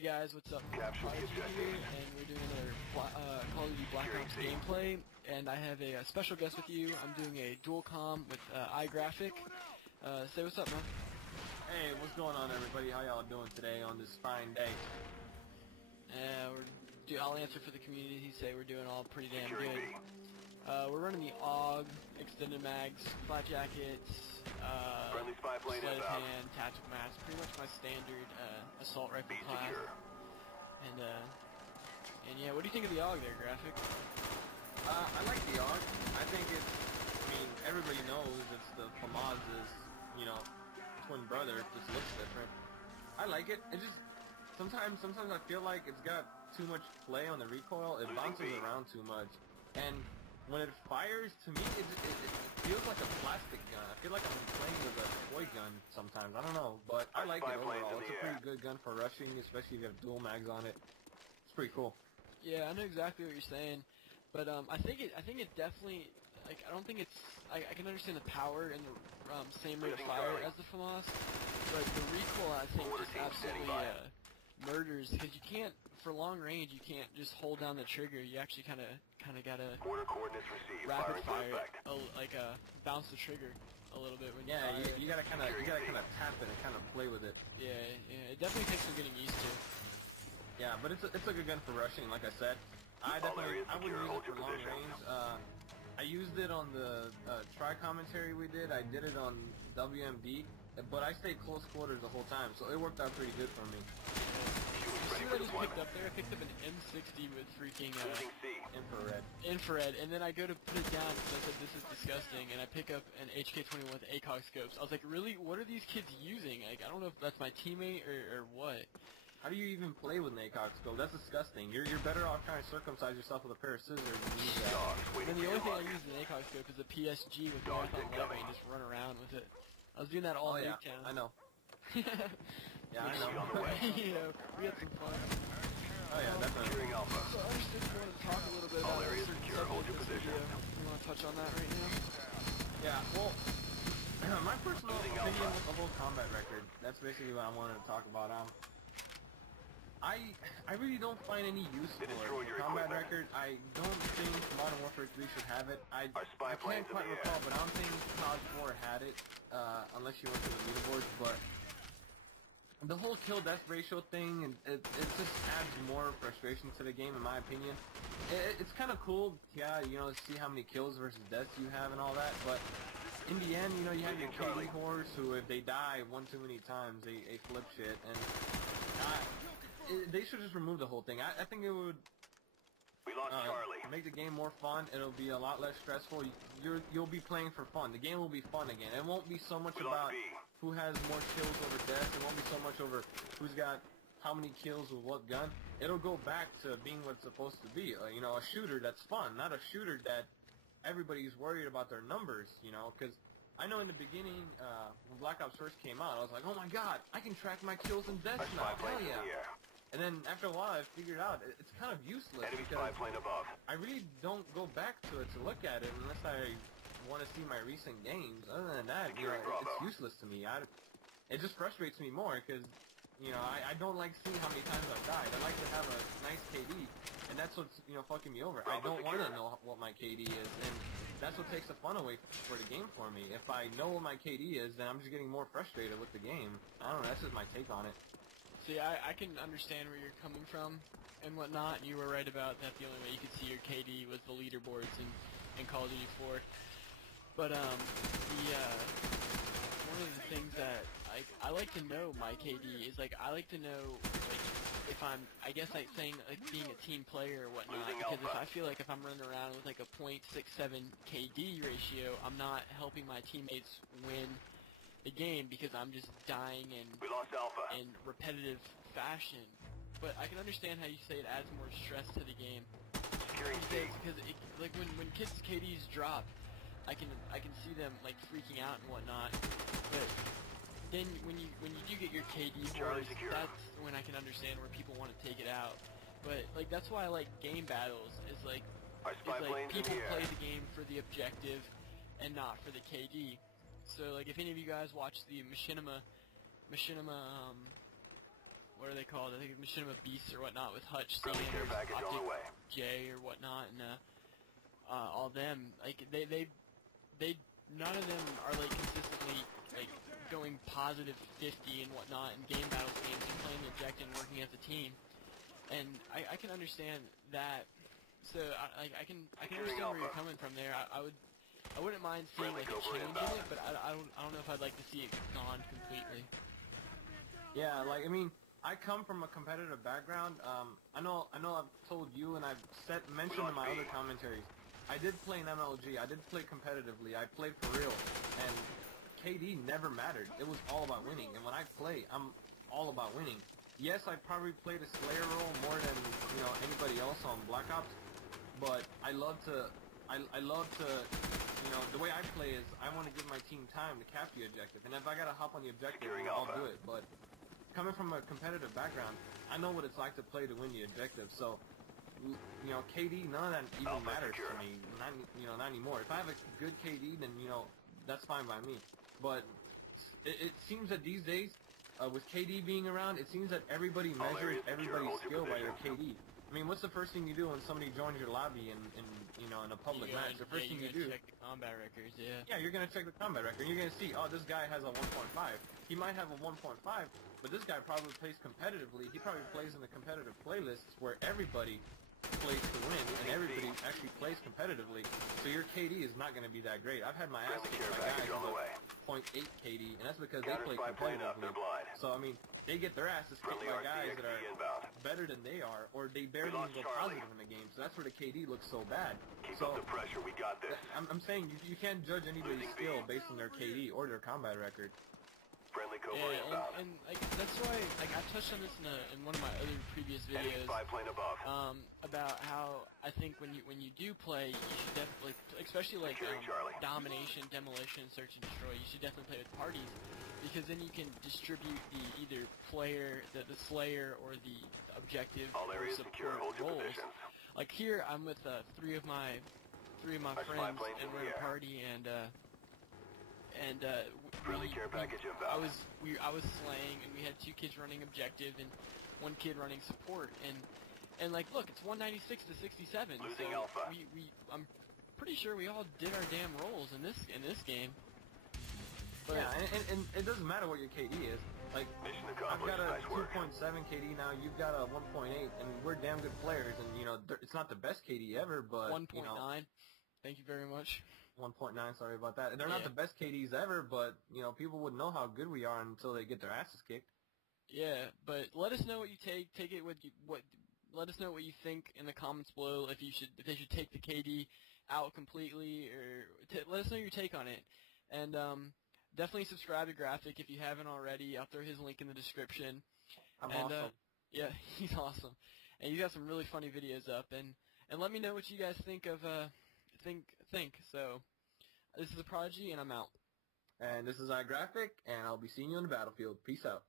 Hey guys, what's up? Capture the Prodigy objective. here, and we're doing another Call of Duty Black Ops gameplay, and I have a special guest with you. I'm doing a dual comm with iGraFiK. Say what's up, man. Hey, what's going on, everybody? How y'all doing today on this fine day? I'll answer for the community. Say we're doing all pretty damn Securing good. We're running the AUG, extended mags, flat jackets, Friendly spy plane sleight of inbound. hand, tactical mask, pretty much my standard assault rifle Be class. secure. And yeah, what do you think of the AUG there, Graphic? I like the AUG. I think everybody knows it's the FAMAS's, twin brother. It just looks different. I like it. It just, sometimes I feel like it's got too much play on the recoil. It bounces around too much. And when it fires, to me, it feels like a plastic gun. I feel like I'm playing with a toy gun sometimes. I don't know, but I like it overall. It's a pretty good gun for rushing, especially if you have dual mags on it. It's pretty cool. Yeah, I know exactly what you're saying, but I think it definitely, like, I don't think it's, I can understand the power and the same rate of fire as the FAMAS, but the recoil I think just absolutely murders, because you can't, for long range, you can't just hold down the trigger. You actually kind of gotta Order coordinates received. rapid fire, Suspect. bounce the trigger a little bit when you Yeah, fire. you gotta kind of tap it and kind of play with it. Yeah, it definitely takes some getting used to. Yeah, but it's a good gun for rushing, like I said. I wouldn't use it for long range. I used it on the try commentary we did. I did it on WMD, but I stayed close quarters the whole time, so it worked out pretty good for me. See what I just picked up there? I picked up an M60 with freaking infrared, and then I go to put it down because I said this is disgusting, and I pick up an HK-21 with ACOG scopes. I was like, really? What are these kids using? Like, I don't know if that's my teammate or what. How do you even play with an ACOG scope? That's disgusting. You're better off trying to circumcise yourself with a pair of scissors than use that. And then the only thing I use in an ACOG scope is a PSG with marathon light and just run around with it. I was doing that all yeah, Nuketown. I know. Yeah, I know. You know, we had some fun. Oh yeah, definitely. Securing Alpha. So I understood you wanted to talk a little bit All about areas certain secure. Hold your subjects position. You want to touch on that right now? Yeah, well, my personal Losing opinion Alpha. with the whole combat record, that's basically what I wanted to talk about. I really don't find any use for it. Destroy your Combat equipment. record, I don't think Modern Warfare 3 should have it. I Our spy can't plane's in quite the recall, air. but I don't think COD 4 had it, unless you went to the leaderboards, but the whole kill death ratio thing, it just adds more frustration to the game, in my opinion. It's kind of cool, yeah, to see how many kills versus deaths you have and all that, but in the end, you have your KD whores who, if they die one too many times, they flip shit, and they should just remove the whole thing. I think it would We lost Charlie. make the game more fun. It'll be a lot less stressful. You'll be playing for fun. The game will be fun again. It won't be so much We lost about B. who has more kills over deaths. It won't be so much over who's got how many kills with what gun. It'll go back to being what it's supposed to be. A shooter that's fun, not a shooter that everybody's worried about their numbers. Because I know in the beginning, when Black Ops first came out, I was like, oh my god, I can track my kills and Our deaths spy now. plane's Hell in the yeah. air. And then after a while, I figured out it's kind of useless. Enemy spy because plane above. I really don't go back to it to look at it unless I want to see my recent games. Other than that, Securing Bravo. it's useless to me. It just frustrates me more because, I don't like seeing how many times I've died. I like to have a nice KD, and that's what's, fucking me over. I Bravo don't want to secure. know what my KD is, and that's what takes the fun away for the game for me. If I know what my KD is, then I'm just getting more frustrated with the game. I don't know, that's just my take on it. See, I can understand where you're coming from and whatnot, and you were right about that. The only way you could see your KD was the leaderboards in Call of Duty 4. But one of the things that I like to know my KD is, like, I like to know, like, if I'm, I guess, like, saying, like, being a team player or whatnot, Losing because if Alpha. I feel like if I'm running around with like a .67 KD ratio, I'm not helping my teammates win the game because I'm just dying We lost Alpha. in repetitive fashion. But I can understand how you say it adds more stress to the game. Securing C. Because like when kids' KDs drop, I can see them like freaking out and whatnot. But then when you do get your KD Charlie wars, secure. that's when I can understand where people want to take it out. But like that's why I like game battles. Is like Our spy plane's in people the air. play the game for the objective and not for the KD. So like if any of you guys watch the Machinima what are they called? I think Machinima Beasts or whatnot with Hutch, Friendly care Sanders, package on the way. J or whatnot, and all them. Like they none of them are like consistently like going positive 50 and whatnot in game battles games and playing the objective and working as a team. And I can understand that. So I can understand where you're coming from there. I wouldn't mind seeing like a change in it, but I don't know if I'd like to see it gone completely. Yeah, like, I mean, I come from a competitive background. I know I've told you and I've mentioned in my other commentaries, I did play in MLG, I did play competitively, I played for real, and KD never mattered. It was all about winning, and when I play, I'm all about winning. Yes, I probably played a Slayer role more than, you know, anybody else on Black Ops, but I love to, you know, the way I play is I want to give my team time to cap the objective, and if I gotta hop on the objective, I'll do it, but coming from a competitive background, I know what it's like to play to win the objective, so, you know, KD, none of that even matters to me, not anymore. If I have a good KD, then, you know, that's fine by me, but it seems that these days, with KD being around, it seems that everybody measures everybody's skill by their KD. I mean, what's the first thing you do when somebody joins your lobby in you know, in a public match? The first thing you do, check the combat records, yeah. Yeah, you're gonna check the combat record. You're gonna see, oh, this guy has a 1.5. He might have a 1.5, but this guy probably plays competitively. He probably plays in the competitive playlists where everybody plays to win, and everybody actually plays competitively. So your KD is not gonna be that great. I've had my ass kicked by guys with a 0.8 KD, and that's because they play competitively. So I mean, they get their asses kicked by guys that are better than they are, or they barely even go positive in the game. So that's where the KD looks so bad. Keep up the pressure, we got this. I'm saying you can't judge anybody's skill based on their KD or their combat record. Friendly covert inbound. And like that's why like I touched on this in one of my other previous videos Spy plane above. About how I think when you do play, you should definitely, especially like domination, demolition, search and destroy, you should definitely play with parties, because then you can distribute the either player, the slayer, or the objective or support roles. Like here, I'm with three of my friends, and we're in a party, and I was slaying, and we had 2 kids running objective and 1 kid running support, and like, look, it's 196 to 67. So I'm pretty sure we all did our damn roles in this game. But yeah, and it doesn't matter what your KD is. Like, I've got a 2.7 KD now, you've got a 1.8, and we're damn good players, and, you know, it's not the best KD ever, but, 1.9. You know, thank you very much. 1.9, sorry about that. They're not the best KDs ever, but, you know, people wouldn't know how good we are until they get their asses kicked. Yeah, but let us know what you take it with let us know what you think in the comments below, if they should take the KD out completely, or let us know your take on it. And definitely subscribe to iGraFiK if you haven't already. I'll throw his link in the description. I'm awesome. Yeah, he's awesome. And he's got some really funny videos up, and let me know what you guys think of think. So this is The Prodigy, and I'm out. And this is iGraFiK, and I'll be seeing you on the battlefield. Peace out.